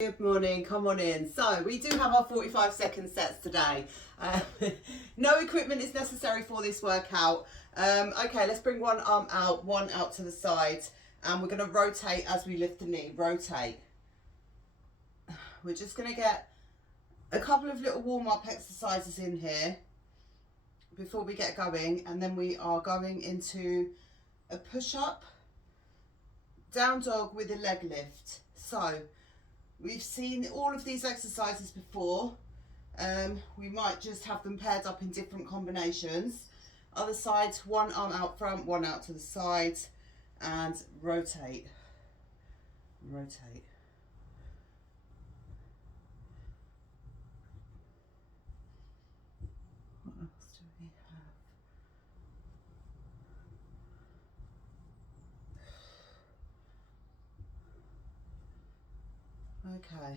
Good morning, come on in. So we do have our 45-second sets today. No equipment is necessary for this workout. Okay, let's bring one arm out, one out to the side, and we're going to rotate as we lift the knee. Rotate. We're just going to get a couple of little warm-up exercises in here before we get going, and then we are going into a push-up, down dog with a leg lift. So we've seen all of these exercises before. We might just have them paired up in different combinations. Other side, one arm out front, one out to the side, and rotate. Rotate. What else do we have? Okay.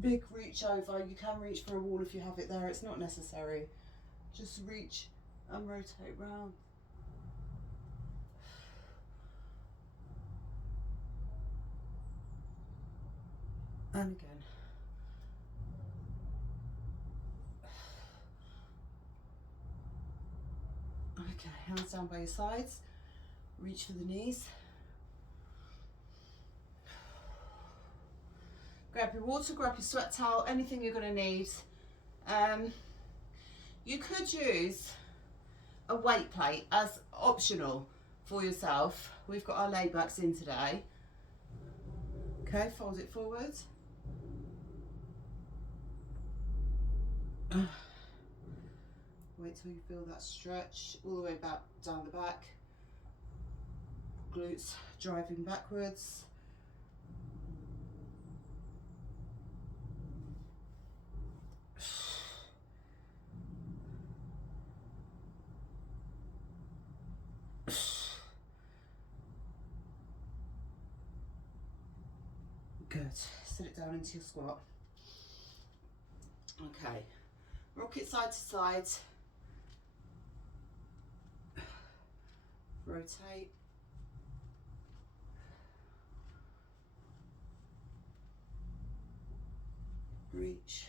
Big reach over. You can reach for a wall if you have it there. It's not necessary. Just reach and rotate round. And again. Okay, hands down by your sides. Reach for the knees. Grab your water, grab your sweat towel, anything you're going to need. You could use a weight plate as optional for yourself. We've got our laybacks in today. Okay, fold it forward. Wait till you feel that stretch all the way back down the back. Glutes driving backwards. Good. Sit it down into your squat. Okay. Rock it side to side. Rotate. Reach.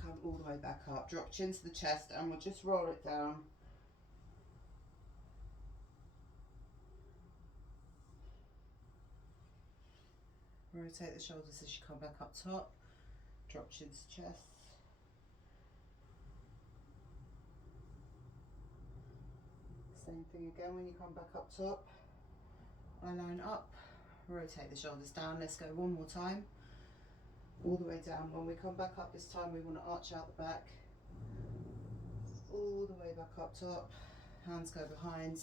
Come all the way back up. Drop chin to the chest and we'll just roll it down. Rotate the shoulders as you come back up top. Drop chin to chest. Same thing again when you come back up top. Eye line up. Rotate the shoulders down. Let's go one more time. All the way down. When we come back up this time, we want to arch out the back. All the way back up top. Hands go behind.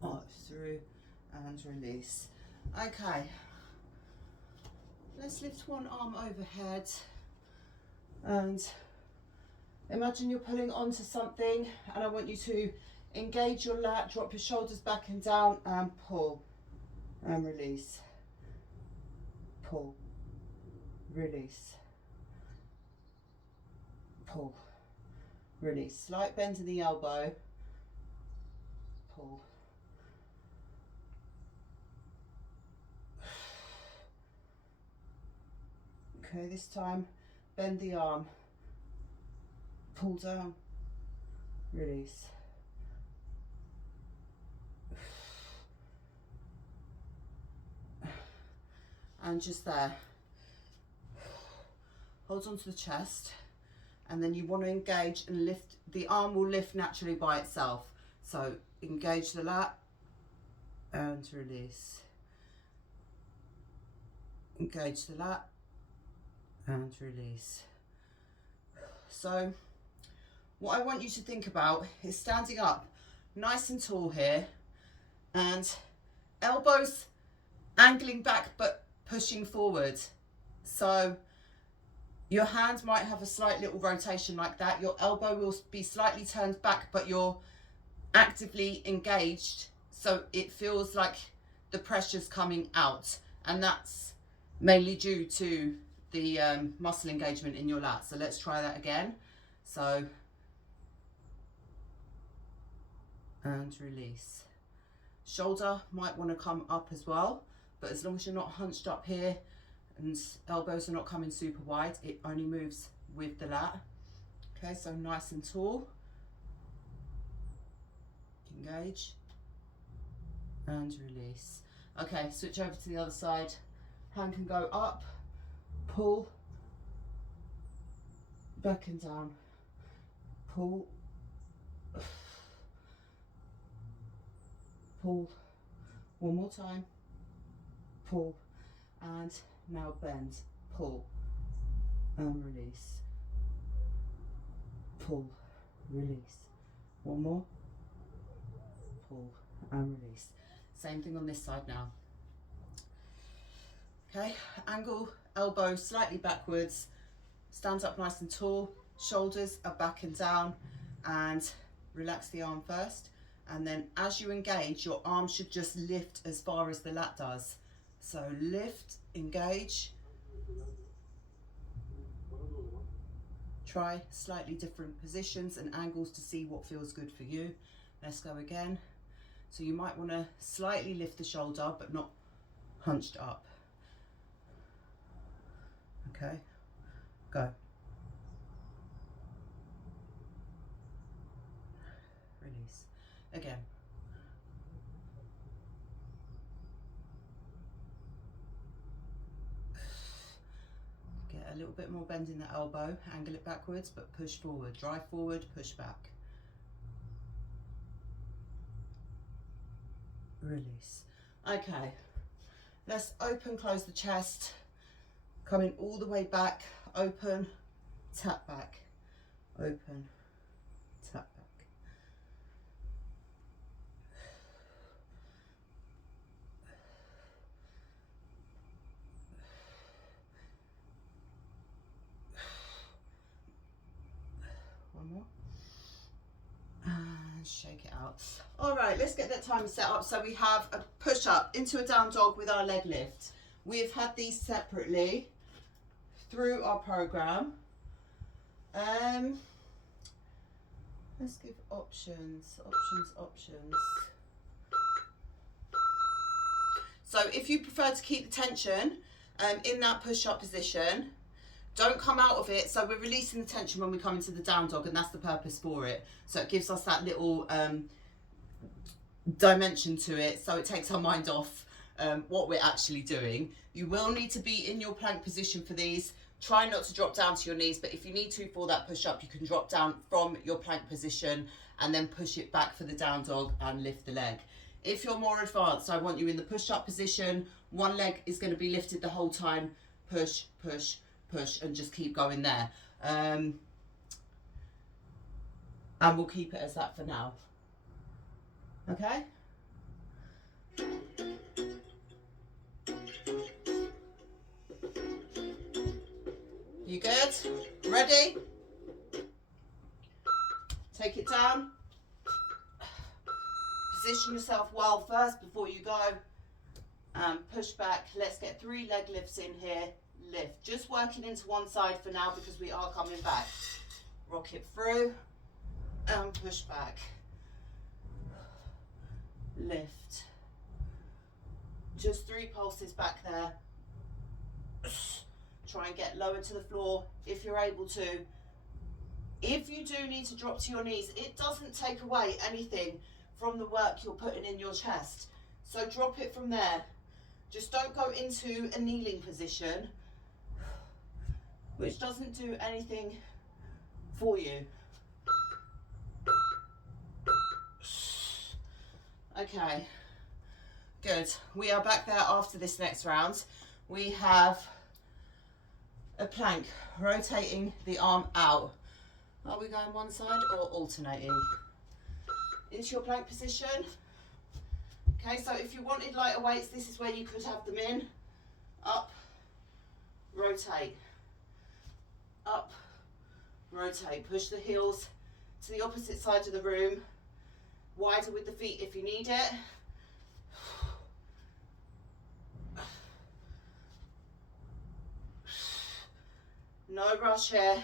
Arch through and release. Okay. Let's lift one arm overhead and imagine you're pulling onto something, and I want you to engage your lat, drop your shoulders back and down and pull and release. Pull, release, pull, release. Slight bend in the elbow, pull. Okay, this time bend the arm, pull down, release. And just there, hold on to the chest, and then you want to engage and lift. The arm will lift naturally by itself, so engage the lat and release. Engage the lat and release. So what I want you to think about is standing up nice and tall here, and elbows angling back but pushing forward. So your hand might have a slight little rotation like that. Your elbow will be slightly turned back, but you're actively engaged. So it feels like the pressure's coming out, and that's mainly due to the muscle engagement in your lats. So let's try that again. So, and release. Shoulder might want to come up as well, but as long as you're not hunched up here and elbows are not coming super wide, it only moves with the lat. Okay, so nice and tall. Engage and release. Okay, switch over to the other side. Hand can go up, pull, back and down, pull, pull, one more time, pull, and now bend, pull, and release, pull, release, one more, pull, and release. Same thing on this side now. Okay, angle, elbow slightly backwards, stand up nice and tall, shoulders are back and down, and relax the arm first. And then as you engage, your arm should just lift as far as the lat does. So lift, engage. Try slightly different positions and angles to see what feels good for you. Let's go again. So you might want to slightly lift the shoulder, but not hunched up. Okay, go. Release. Again. Get a little bit more bend in the elbow, angle it backwards, but push forward. Drive forward, push back. Release. Okay, let's open, close the chest. Coming all the way back, open, tap back, open, tap back. One more. And shake it out. All right, let's get that timer set up. So we have a push up into a down dog with our leg lift. We have had these separately through our program. Let's give options. So if you prefer to keep the tension in that push-up position, don't come out of it. So we're releasing the tension when we come into the down dog, and that's the purpose for it. So it gives us that little dimension to it, so it takes our mind off what we're actually doing. You will need to be in your plank position for these. Try not to drop down to your knees, but if you need to for that push up, you can drop down from your plank position and then push it back for the down dog and lift the leg. If you're more advanced, I want you in the push up position. One leg is going to be lifted the whole time. Push, push, push, and just keep going there. And we'll keep it as that for now. Okay? You good? Ready? Take it down. Position yourself well first before you go. Push back. Let's get 3 leg lifts in here. Lift. Just working into one side for now because we are coming back. Rock it through and push back. Lift. Just 3 pulses back there. Try and get lower to the floor if you're able to. If you do need to drop to your knees, it doesn't take away anything from the work you're putting in your chest. So drop it from there. Just don't go into a kneeling position, which doesn't do anything for you. Okay, good. We are back there after this next round. We have a plank, rotating the arm out. Are we going one side or alternating? Into your plank position. Okay, so if you wanted lighter weights, this is where you could have them in. Up, rotate. Up, rotate. Push the heels to the opposite side of the room. Wider with the feet if you need it. No rush here.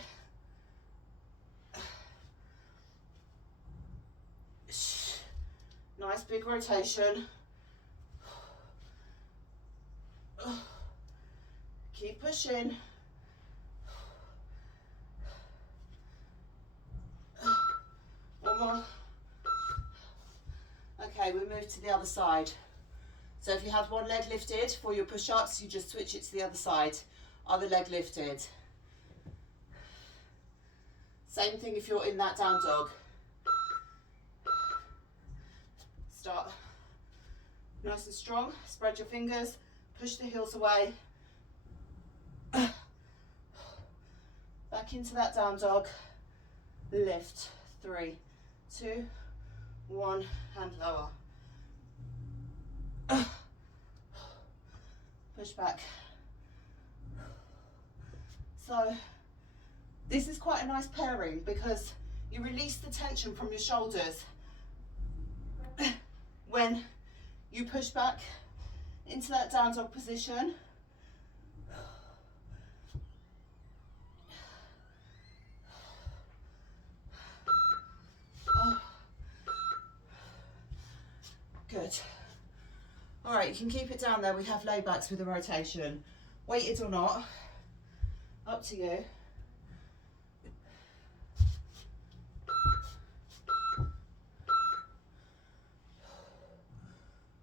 Nice big rotation. Keep pushing. One more. Okay, we move to the other side. So if you have one leg lifted for your push-ups, you just switch it to the other side. Other leg lifted. Same thing if you're in that down dog. Start nice and strong. Spread your fingers. Push the heels away. Back into that down dog. Lift. 3, 2, 1, and lower. Push back. So this is quite a nice pairing because you release the tension from your shoulders when you push back into that down dog position. Oh. Good. All right, you can keep it down there. We have laybacks with the rotation. Weighted or not, up to you.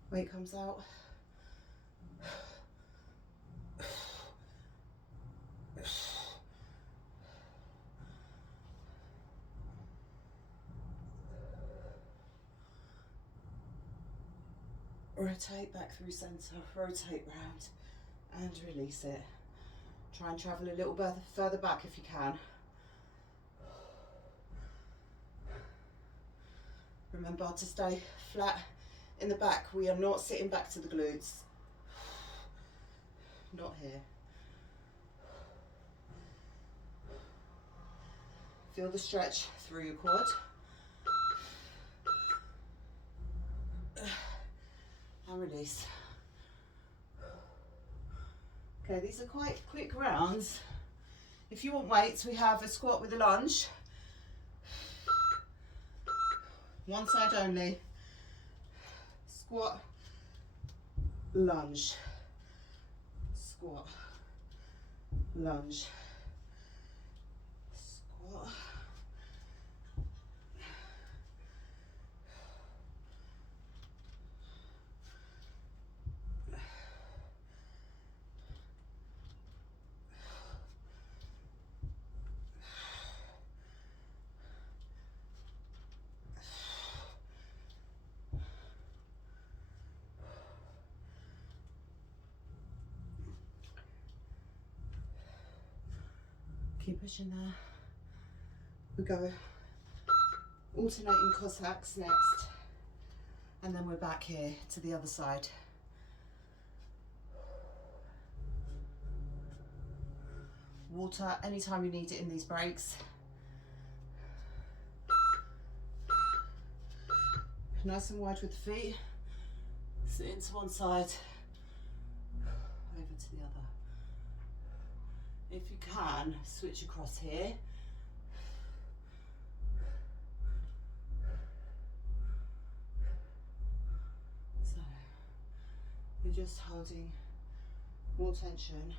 Weight comes out. Rotate back through centre, rotate round and release it. Try and travel a little bit further back if you can. Remember to stay flat in the back. We are not sitting back to the glutes. Not here. Feel the stretch through your quad. And release. Okay, these are quite quick rounds. If you want weights, we have a squat with a lunge. One side only. Squat, lunge, squat, lunge, squat. Keep pushing there. We go alternating Cossacks next, and then we're back here to the other side. Water anytime you need it in these breaks. Nice and wide with the feet. Sit into one side, over to the other. If you can, switch across here. So, you're just holding more tension.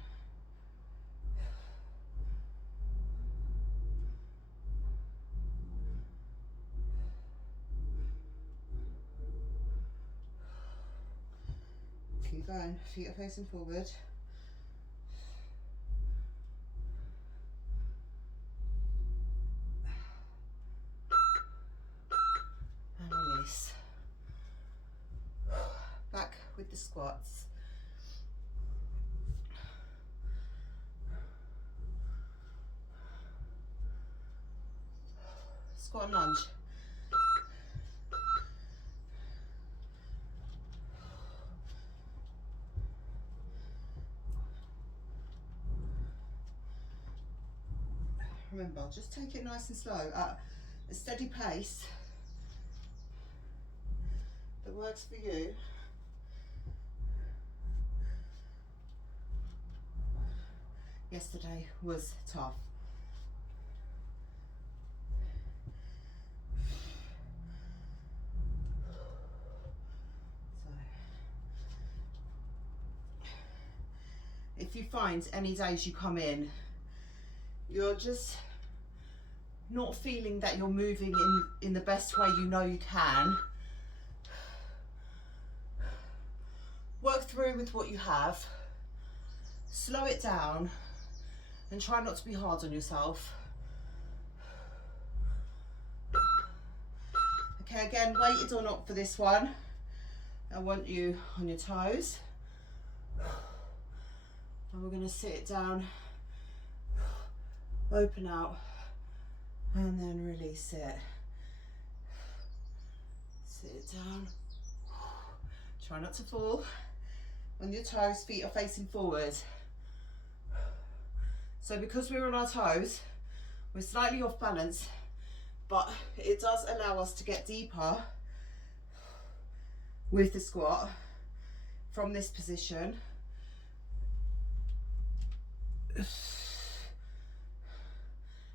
Keep going, feet are facing forward. Back with the squats. Squat and lunge. Remember, just take it nice and slow at a steady pace that works for you. Yesterday was tough. So, if you find any days you come in, you're just not feeling that you're moving in the best way you know you can, work through with what you have, slow it down, and try not to be hard on yourself. Okay, again, weighted or not for this one, I want you on your toes. And we're going to sit it down, open out, and then release it. Sit it down. Try not to fall. On your toes, feet are facing forward. So because we're on our toes, we're slightly off balance, but it does allow us to get deeper with the squat from this position.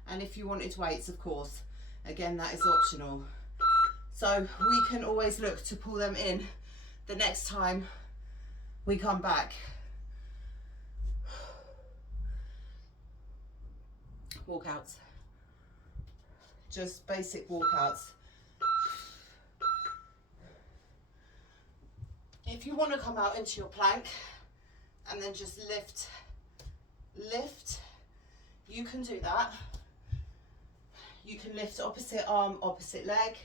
And if you wanted weights, of course, again, that is optional. So we can always look to pull them in the next time we come back. Walkouts. Just basic walkouts. If you want to come out into your plank and then just lift, you can do that. You can lift opposite arm, opposite leg.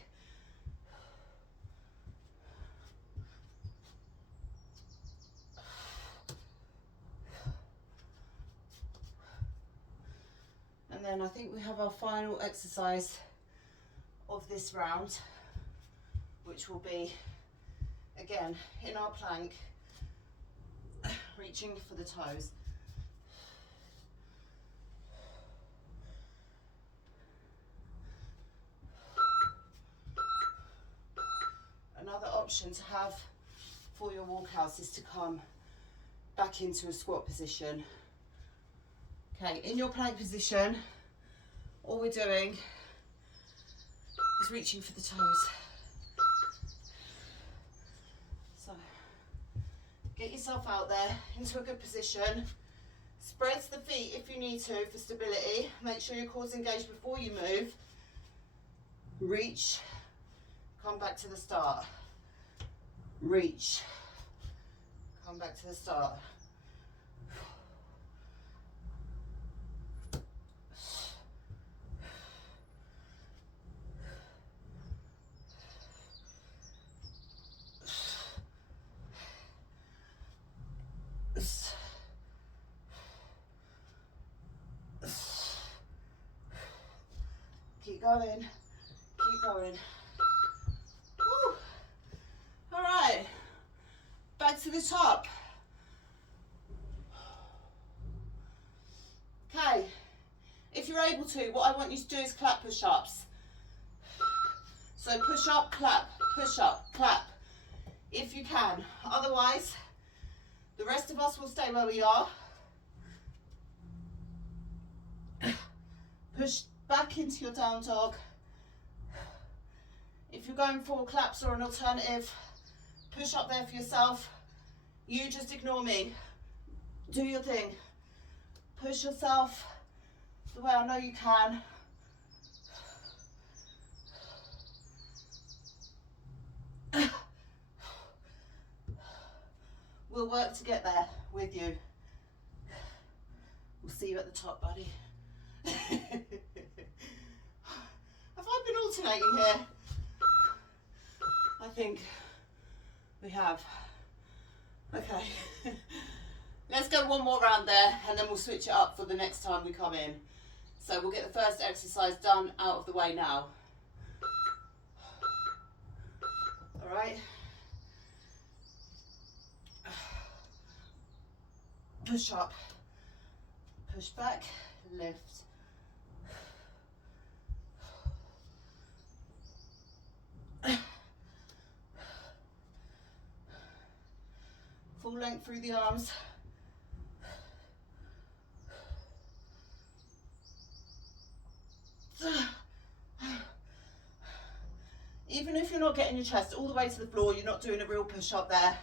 And then I think we have our final exercise of this round, which will be, again, in our plank, reaching for the toes. Another option to have for your walkouts is to come back into a squat position. Okay, in your plank position, all we're doing is reaching for the toes. So, get yourself out there into a good position. Spread the feet if you need to for stability. Make sure your core's engaged before you move. Reach. Come back to the start. Reach. Come back to the start. Keep going. Keep going. Woo. All right, back to the top. Okay, if you're able to, what I want you to do is clap push-ups. So push up, clap, push up, clap, if you can. Otherwise, the rest of us will stay where we are. Push back into your down dog. If you're going for claps or an alternative, push up there for yourself. You just ignore me. Do your thing. Push yourself the way I know you can. We'll work to get there with you. We'll see you at the top, buddy. Have I been alternating here? I think we have. Okay. Let's go one more round there and then we'll switch it up for the next time we come in. So we'll get the first exercise done out of the way now. All right. Push up, push back, lift. Full length through the arms. Even if you're not getting your chest all the way to the floor, you're not doing a real push up there.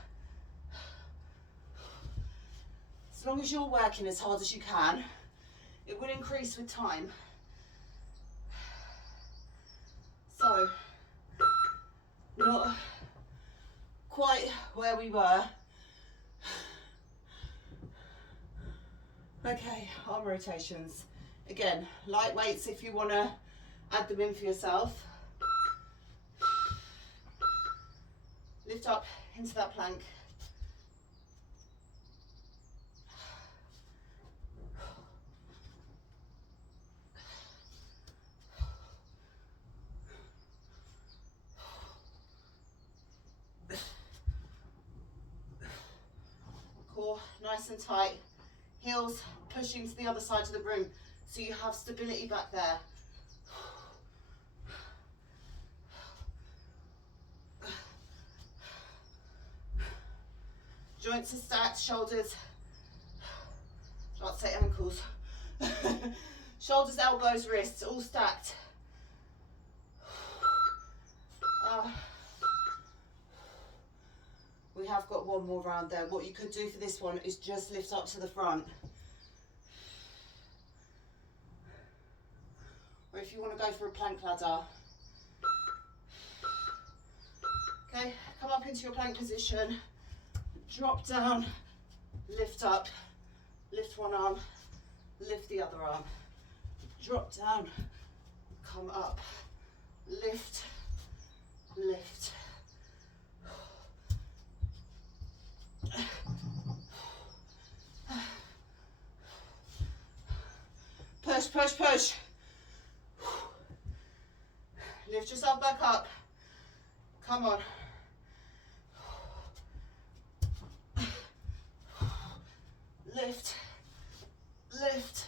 As long as you're working as hard as you can, it will increase with time. So, not quite where we were. Okay, arm rotations. Again, light weights if you want to add them in for yourself. Lift up into that plank. Core nice and tight. Heels pushing to the other side of the room so you have stability back there. Joints are stacked, shoulders, I'd like to say ankles. Shoulders, elbows, wrists, all stacked. We have got one more round there. What you could do for this one is just lift up to the front. Or if you want to go for a plank ladder. Okay, come up into your plank position. Drop down, lift up, lift one arm, lift the other arm. Drop down, come up, lift, lift. Push, push, push. Lift yourself back up. Come on. Lift, lift.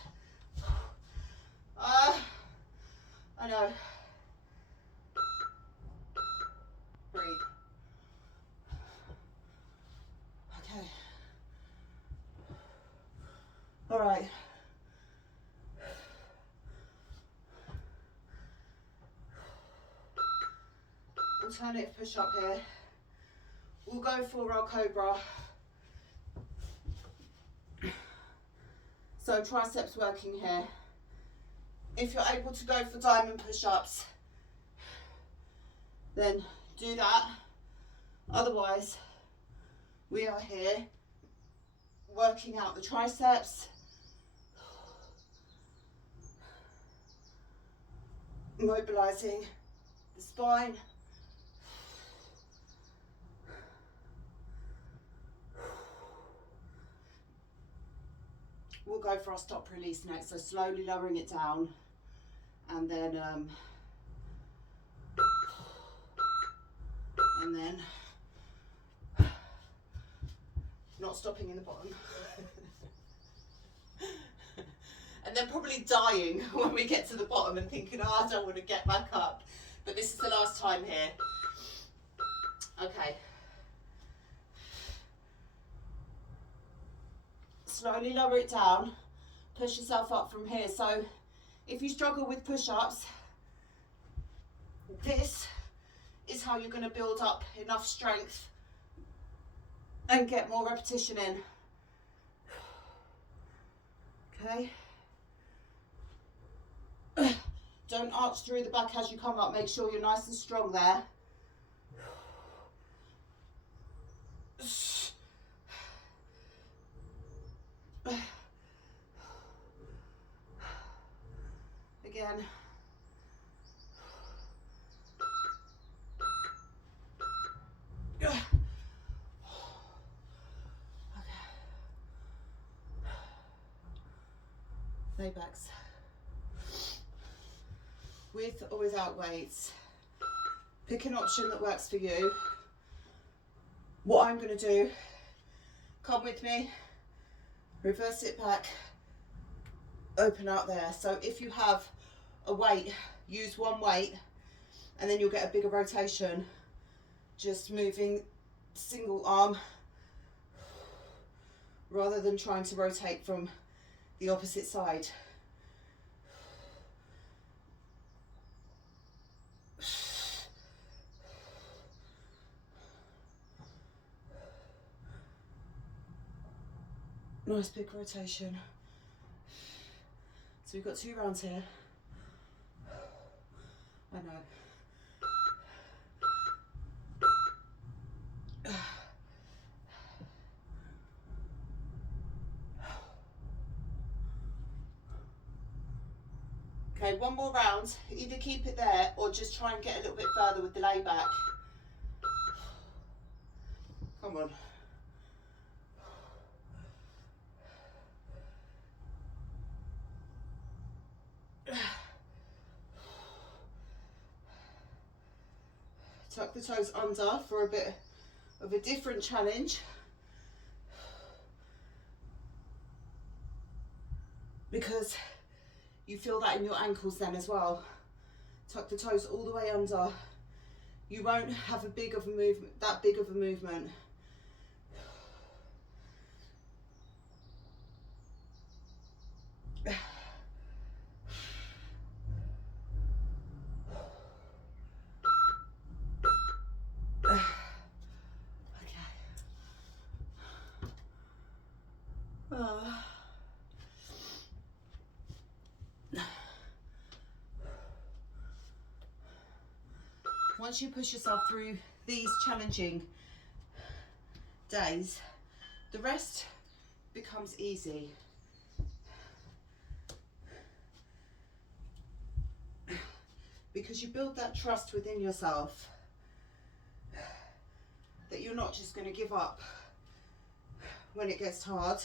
I know. Breathe. Okay. All right. Alternative push up here. We'll go for our cobra. So triceps working here. If you're able to go for diamond push-ups, then do that. Otherwise, we are here working out the triceps, mobilizing the spine. We'll go for our stop release next, so slowly lowering it down and then not stopping in the bottom. And then probably dying when we get to the bottom and thinking, oh, I don't want to get back up. But this is the last time here. Okay. Slowly lower it down, push yourself up from here. So if you struggle with push-ups, this is how you're going to build up enough strength and get more repetition in. Okay. Don't arch through the back as you come up. Make sure you're nice and strong there. Again. Laybacks. With or without weights. Pick an option that works for you. What I'm going to do, come with me, reverse it back, open out there. So if you have a weight, use one weight and then you'll get a bigger rotation. Just moving single arm rather than trying to rotate from the opposite side. Nice big rotation. So we've got 2 rounds here. I know. Okay, 1 more round. Either keep it there or just try and get a little bit further with the layback. Come on. Tuck the toes under for a bit of a different challenge. Because you feel that in your ankles then as well. Tuck the toes all the way under. You won't have that big of a movement. Once you push yourself through these challenging days, the rest becomes easy. Because you build that trust within yourself that you're not just going to give up when it gets hard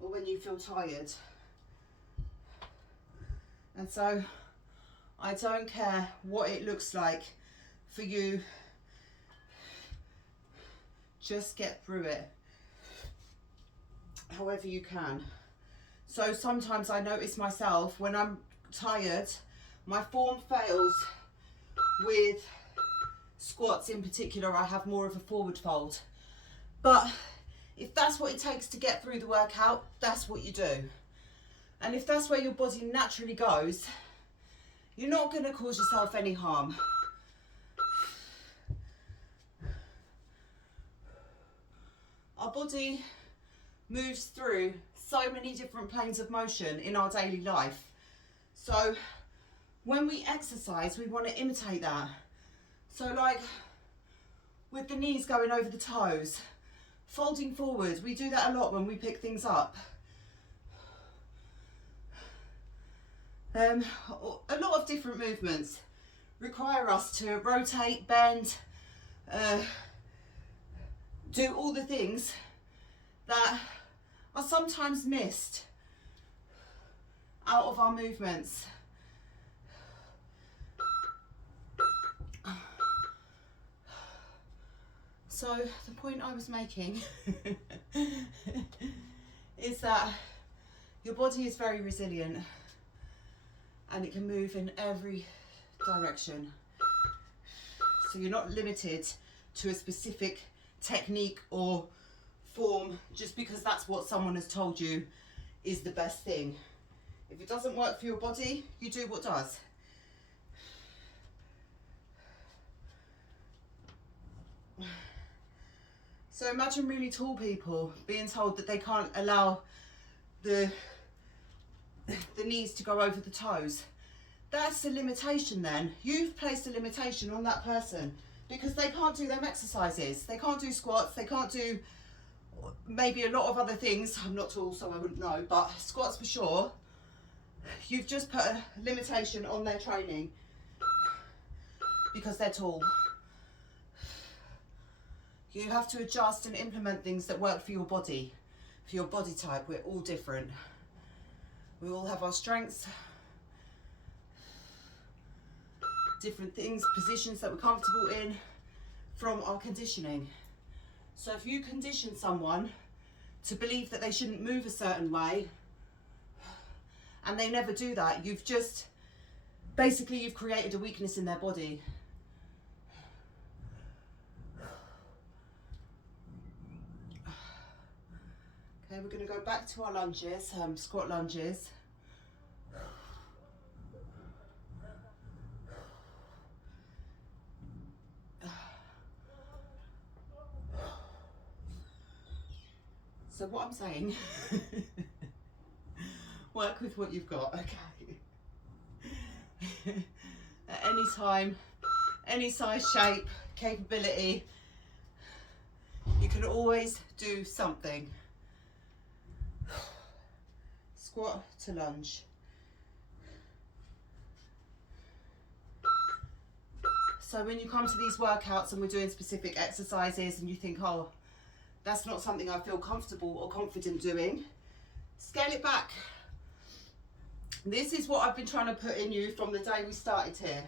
or when you feel tired. And so I don't care what it looks like for you, just get through it however you can. So sometimes I notice myself when I'm tired, my form fails. With squats in particular, I have more of a forward fold. But if that's what it takes to get through the workout, that's what you do. And if that's where your body naturally goes, you're not going to cause yourself any harm. Our body moves through so many different planes of motion in our daily life. So when we exercise, we want to imitate that. So like with the knees going over the toes, folding forward, we do that a lot when we pick things up. A lot of different movements require us to rotate, bend, do all the things that are sometimes missed out of our movements. So the point I was making is that your body is very resilient and it can move in every direction. So you're not limited to a specific technique or form just because that's what someone has told you is the best thing. If it doesn't work for your body, you do what does. So imagine really tall people being told that they can't allow the knees to go over the toes. That's a limitation then. You've placed a limitation on that person because they can't do them exercises. They can't do squats, they can't do maybe a lot of other things. I'm not tall, so I wouldn't know, but squats for sure. You've just put a limitation on their training because they're tall. You have to adjust and implement things that work for your body type. We're all different. We all have our strengths, different things, positions that we're comfortable in from our conditioning. So if you condition someone to believe that they shouldn't move a certain way and they never do that, you've created a weakness in their body. Okay, we're going to go back to our lunges, squat lunges. So what I'm saying, work with what you've got, okay? At any time, any size, shape, capability, you can always do something. Squat to lunge. So when you come to these workouts and we're doing specific exercises and you think, oh, that's not something I feel comfortable or confident doing, scale it back. This is what I've been trying to put in you from the day we started here.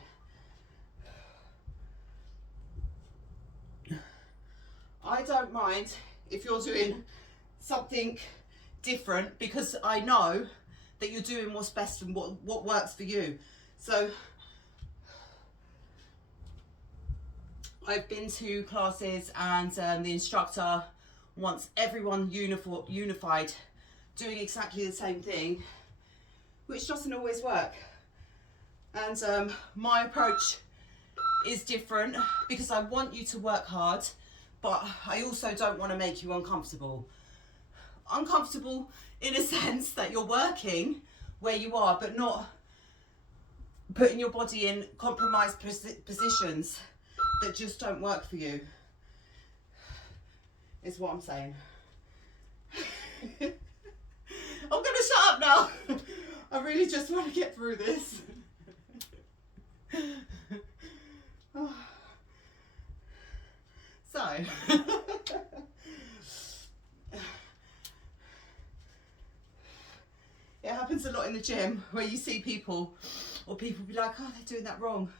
I don't mind if you're doing something different, because I know that you're doing what's best and what works for you. So I've been to classes and the instructor wants everyone unified, doing exactly the same thing, which doesn't always work. And my approach is different because I want you to work hard, but I also don't want to make you uncomfortable. Uncomfortable in a sense that you're working where you are, but not putting your body in compromised positions that just don't work for you, is what I'm saying. I'm gonna shut up now. I really just want to get through this. So, it happens a lot in the gym where you see people, or people be like, oh, they're doing that wrong.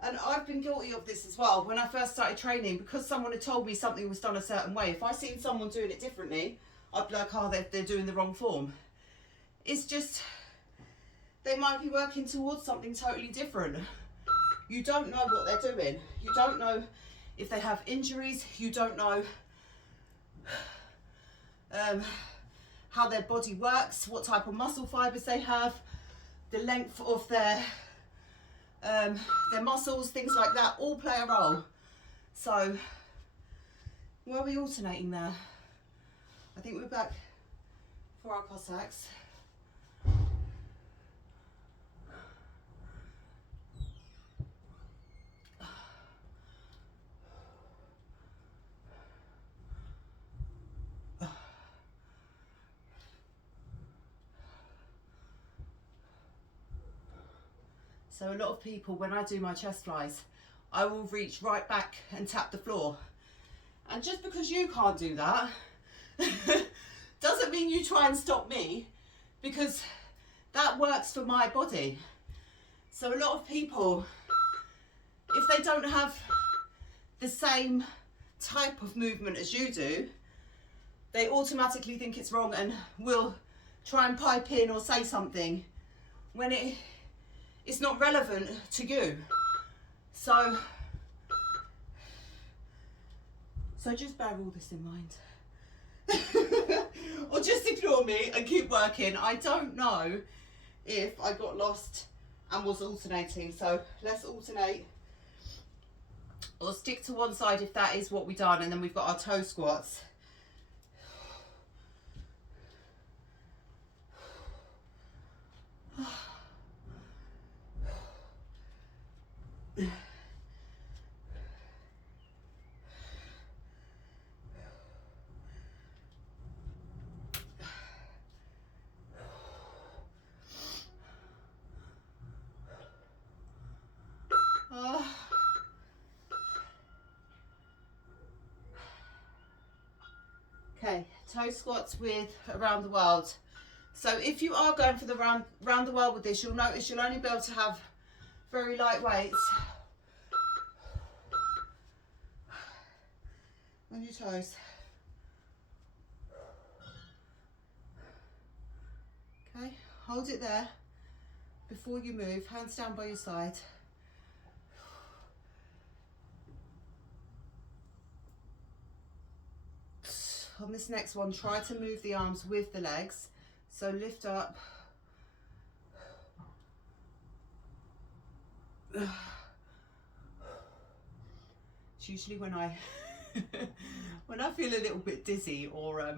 And I've been guilty of this as well. When I first started training, because someone had told me something was done a certain way, if I seen someone doing it differently, I'd be like, oh, they're doing the wrong form. It's just, they might be working towards something totally different. You don't know what they're doing. You don't know if they have injuries. You don't know how their body works, what type of muscle fibers they have, the length of their muscles, things like that, all play a role. So, were we alternating there? I think we're back for our Cossacks. So a lot of people, when I do my chest flies, I will reach right back and tap the floor. And just because you can't do that, doesn't mean you try and stop me, because that works for my body. So a lot of people, if they don't have the same type of movement as you do, they automatically think it's wrong and will try and pipe in or say something when it's not relevant to you. So just bear all this in mind. Or just ignore me and keep working. I don't know if I got lost and was alternating. So let's alternate. Or stick to one side if that is what we've done. And then we've got our toe squats. Okay, toe squats with around the world. So if you are going for the round the world with this, you'll notice you'll only be able to have very light weights on your toes. Okay, hold it there before you move, hands down by your side. On this next one, try to move the arms with the legs. So lift up. It's usually when I when I feel a little bit dizzy or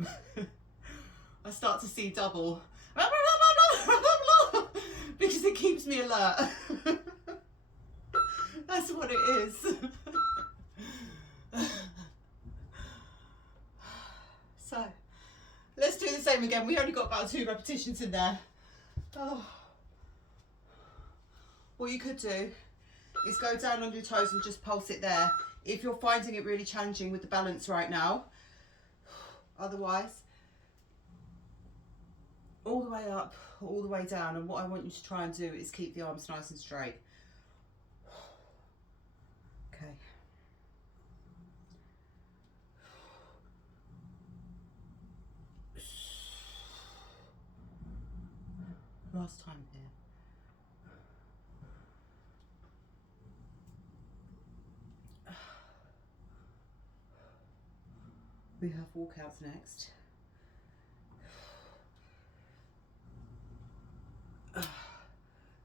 I start to see double because it keeps me alert. That's what it is. So let's do the same again. We only got about 2 repetitions in there. Oh. What you could do is go down on your toes and just pulse it there if you're finding it really challenging with the balance right now. Otherwise, all the way up, all the way down, and what I want you to try and do is keep the arms nice and straight. Okay. Last time here. We have walkouts next.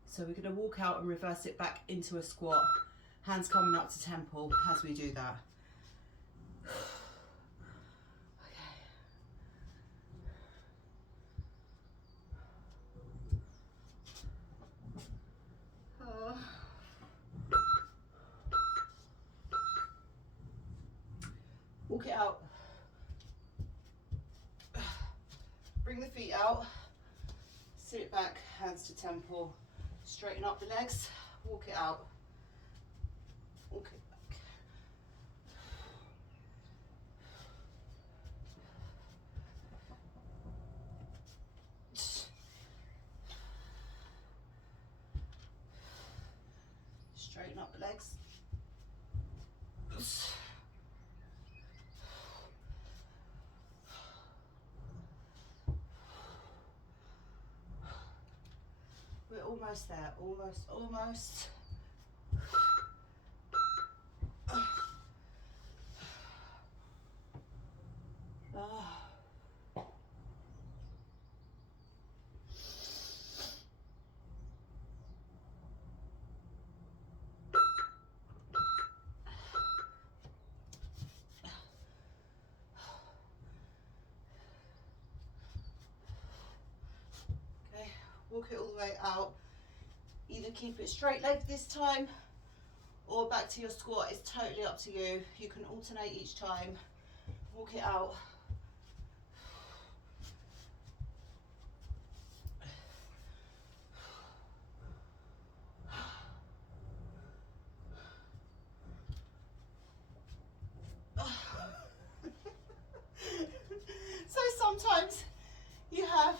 So we're going to walk out and reverse it back into a squat. Hands coming up to temple as we do that. Walk it out. Bring the feet out. Sit it back, hands to temple. Straighten up the legs. Walk it out. Walk it back. Straighten up the legs. We're almost there, almost. Walk it all the way out. Either keep it straight leg this time or back to your squat. It's totally up to you. You can alternate each time. Walk it out. So sometimes you have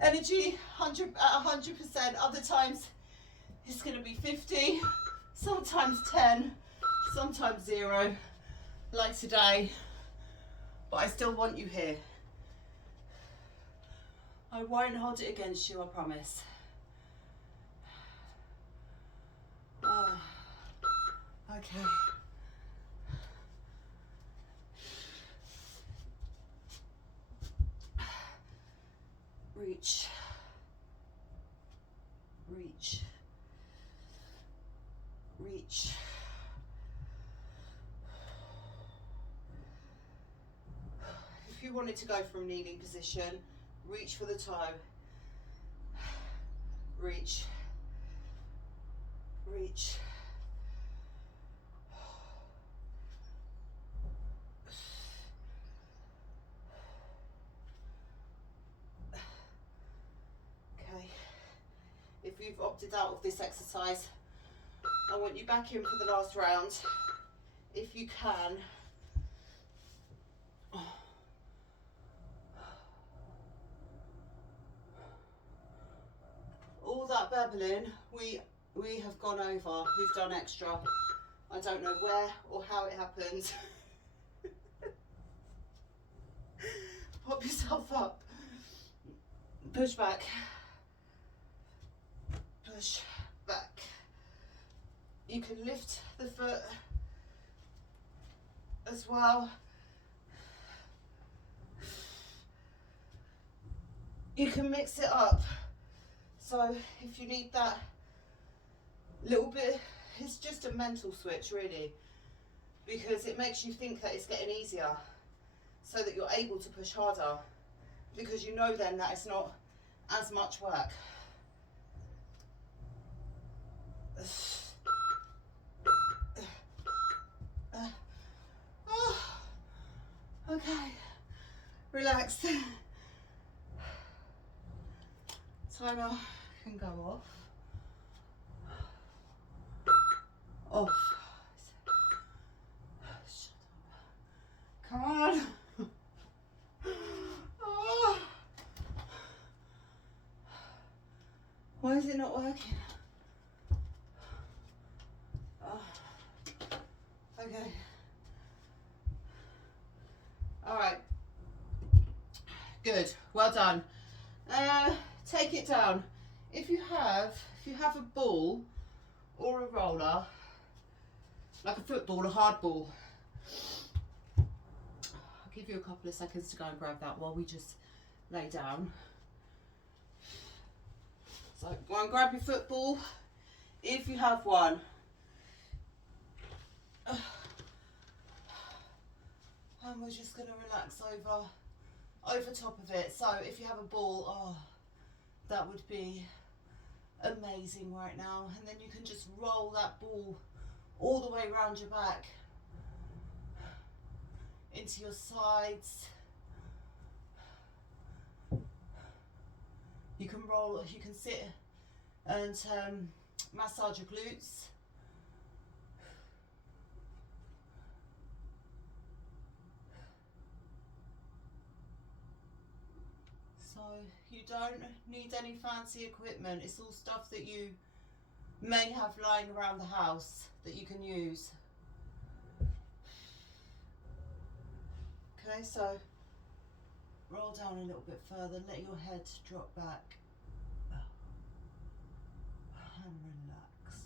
energy 100%, other times it's going to be 50, sometimes 10, sometimes 0, like today, but I still want you here. I won't hold it against you, I promise. Okay. Reach, reach, reach. If you wanted to go from kneeling position, reach for the toe. Reach, reach. If you've opted out of this exercise, I want you back in for the last round, if you can. All that bubbling, we have gone over, we've done extra. I don't know where or how it happened. Pop yourself up, push back. Push back. You can lift the foot as well. You can mix it up. So if you need that little bit, it's just a mental switch really. because it makes you think that it's getting easier, so that you're able to push harder, because you know then that it's not as much work. Okay, relax. Timer can go off. Off. Shut up. Come on. Oh. Why is it not working? Oh. Okay. All right. Good. Well done. Take it down. If you have a ball or a roller, like a football, a hard ball, I'll give you a couple of seconds to go and grab that while we just lay down. So go and grab your football if you have one. And we're just going to relax over top of it. So if you have a ball, oh, that would be amazing right now. And then you can just roll that ball all the way around your back, into your sides. You can roll, you can sit and massage your glutes. So you don't need any fancy equipment. It's all stuff that you may have lying around the house that you can use. Okay, so roll down a little bit further, let your head drop back and relax.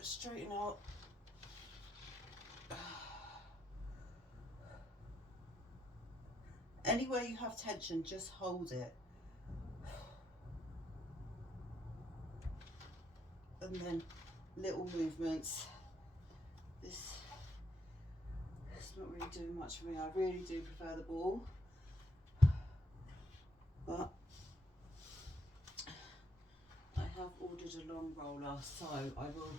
Straighten out. Anywhere you have tension, just hold it. And then little movements. This it's not really doing much for me. I really do prefer the ball. But I have ordered a long roller, so I will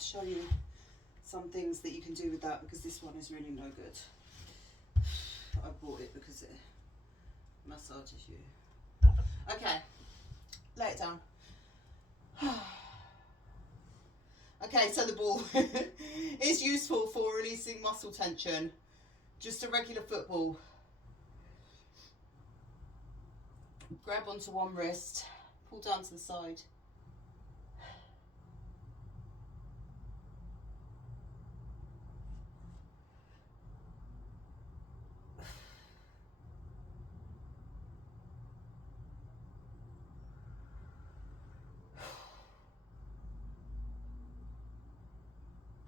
show you some things that you can do with that, because this one is really no good. I bought it because it massages you. Okay, lay it down. Okay, so the ball is useful for releasing muscle tension. Just a regular football. Grab onto one wrist, pull down to the side.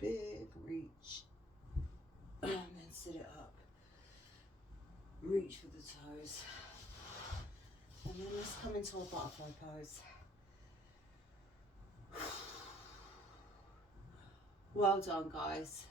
Big reach, and then sit it up. Reach with the toes, and then let's come into our butterfly pose. Well done, guys.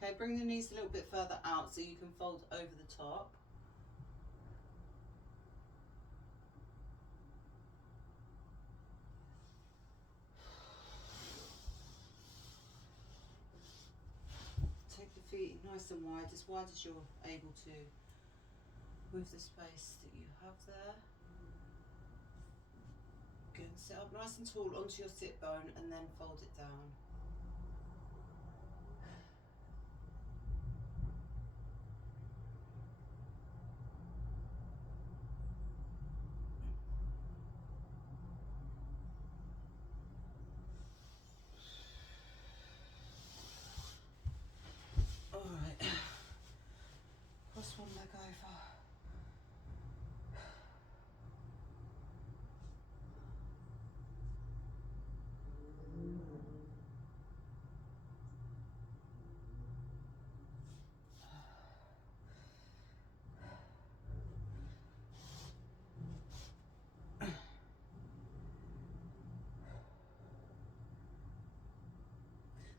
Okay, bring the knees a little bit further out so you can fold over the top. Take the feet nice and wide as you're able to, with the space that you have there. Good, sit up nice and tall onto your sit bone and then fold it down. Cross one leg over.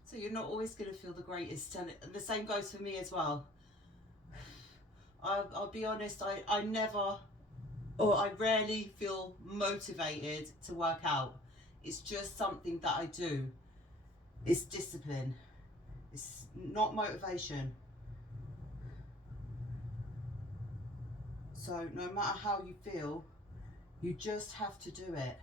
So you're not always going to feel the greatest, and the same goes for me as well. I'll be honest, I never, or I rarely feel motivated to work out. It's just something that I do. It's discipline. It's not motivation. So no matter how you feel, you just have to do it.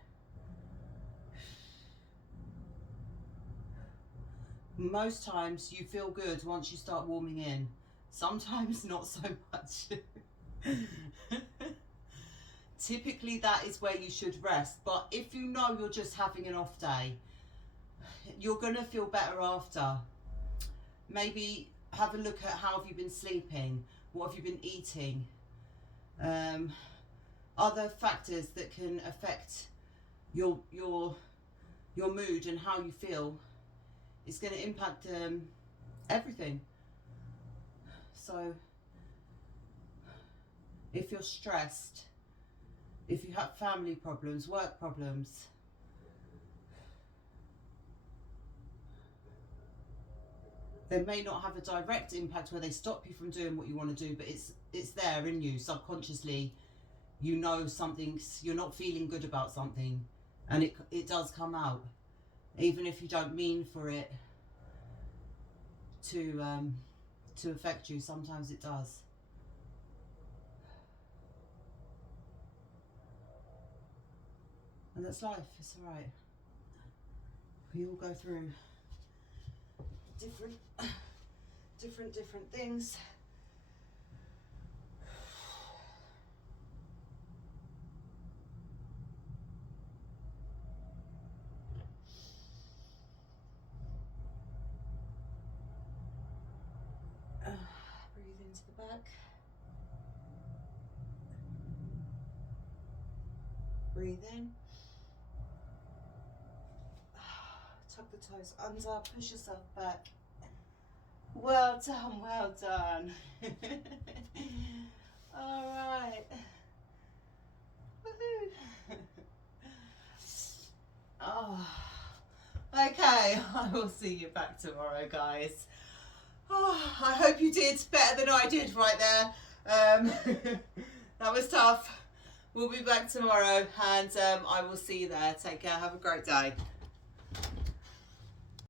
Most times you feel good once you start warming in. Sometimes not so much. Typically that is where you should rest. But if you know you're just having an off day, you're going to feel better after. Maybe have a look at how have you been sleeping, what have you been eating, other factors that can affect your mood and how you feel. It's going to impact everything. So if you're stressed, if you have family problems, work problems, they may not have a direct impact where they stop you from doing what you want to do, but it's there in you subconsciously. You know something's, you're not feeling good about something, and it does come out, even if you don't mean for it to affect you. Sometimes it does. And that's life. It's all right. We all go through different things. Breathe into the back. Breathe in. Tuck the toes under, push yourself back. Well done, well done. All right. Woohoo. Oh. Okay, I will see you back tomorrow, guys. Oh, I hope you did better than I did right there. That was tough. We'll be back tomorrow, and I will see you there. Take care. Have a great day.